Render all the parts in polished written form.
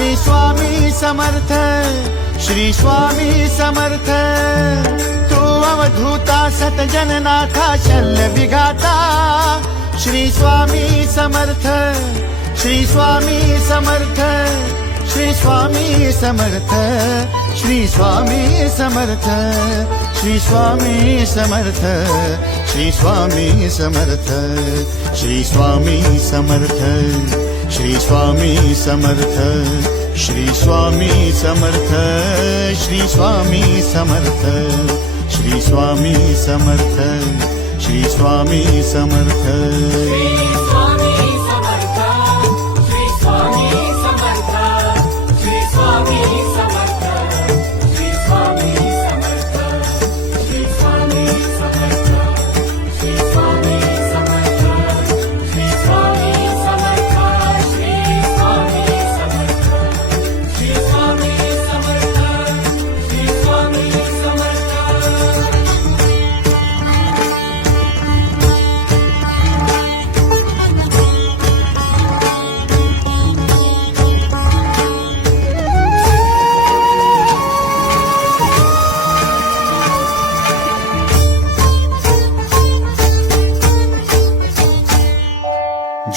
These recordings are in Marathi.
श्री स्वामी समर्थ, श्री स्वामी समर्थ। तू अवधूता सतजननाथा शल्य विघाता, श्री स्वामी समर्थ, श्री स्वामी समर्थ, श्री स्वामी समर्थ, श्री स्वामी समर्थ, श्री स्वामी समर्थ, श्री स्वामी समर्थ, श्री स्वामी समर्थ, श्री स्वामी समर्थ, श्री स्वामी समर्थ, श्री स्वामी समर्थ, श्री स्वामी समर्थ, श्री स्वामी समर्थ।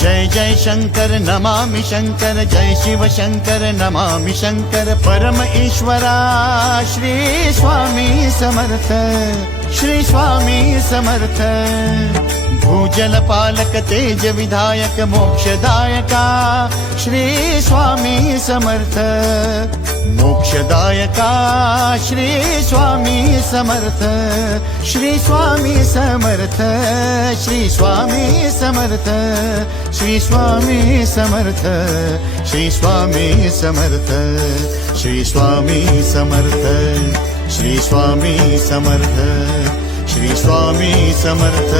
जय जय शंकर नमामि शंकर, जय शिव शंकर नमामि शंकर। परम ईश्वरा श्री स्वामी समर्थ, श्री स्वामी समर्थ। भूजल पालक तेज विधायक मोक्षदायका, श्री स्वामी समर्थ। मोक्षदायका श्री स्वामी समर्थ, श्री स्वामी समर्थ, श्री स्वामी समर्थ, श्री स्वामी समर्थ, श्री स्वामी समर्थ, श्री स्वामी समर्थ, श्री स्वामी समर्थ, श्री स्वामी समर्थ,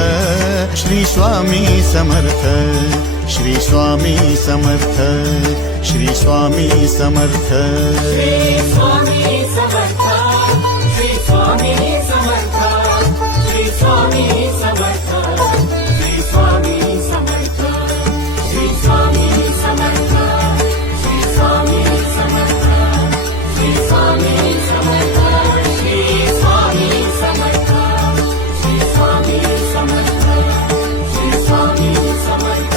श्री स्वामी समर्थ, श्री स्वामी समर्थ, श्री स्वामी समर्थ। श्री स्वामी समर्थ, श्री स्वामी समर्थ, श्री स्वामी समर्थ, श्री स्वामी समर्थ, श्री स्वामी समर्थ, श्री स्वामी समर्थ, श्री स्वामी समर्थ, श्री स्वामी समर्थ, श्री स्वामी समर्थ, श्री स्वामी समर्थ।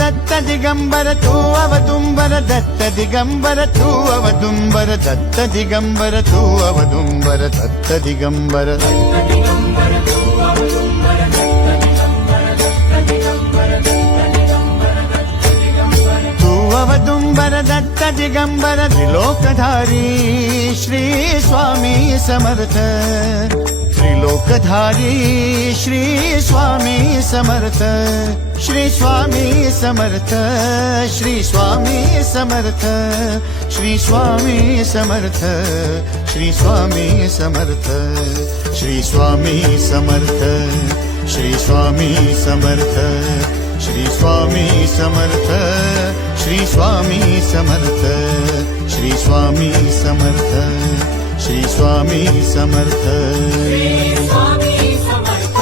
दत्त दिगंबर तू अवदुंबर, दत्त दिगंबर तू अवदुंबर, दत्त दिगंबर तू अवदुंबर, दत्त दिगंबर। तू अवदुंबर दत्त दिगंबर त्रिलोकधारी श्री स्वामी समर्थ। त्रिलोकधारी श्री स्वामी समर्थ, श्री स्वामी समर्थ, श्री स्वामी समर्थ, श्री स्वामी समर्थ, श्री स्वामी समर्थ, श्री स्वामी समर्थ, श्री स्वामी समर्थ, श्री स्वामी समर्थ, श्री स्वामी समर्थ, श्री स्वामी समर्थ, श्री स्वामी समर्थ। श्री स्वामी समर्थ,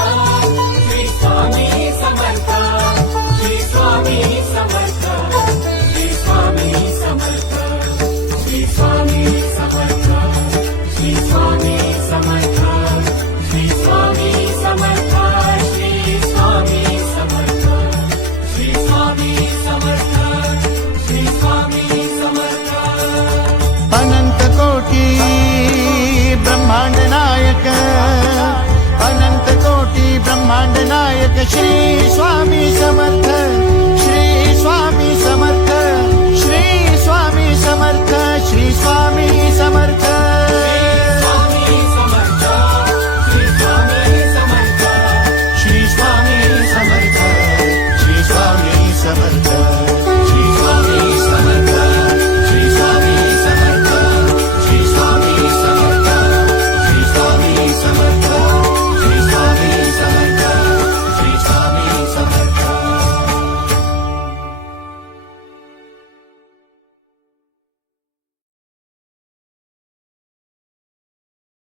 श्री स्वामी समर्थ, श्री स्वामी समर्थ, श्री स्वामी समर्थ, श्री स्वामी समर्थ, श्री स्वामी समर्थ, श्री स्वामी समर्थ, श्री स्वामी समर्थ, श्री स्वामी समर्थ, श्री स्वामी समर्थ। अनंत कोटी ब्रह्मांड नायक, अनंत कोटी ब्रह्मांड नायक श्री स्वामी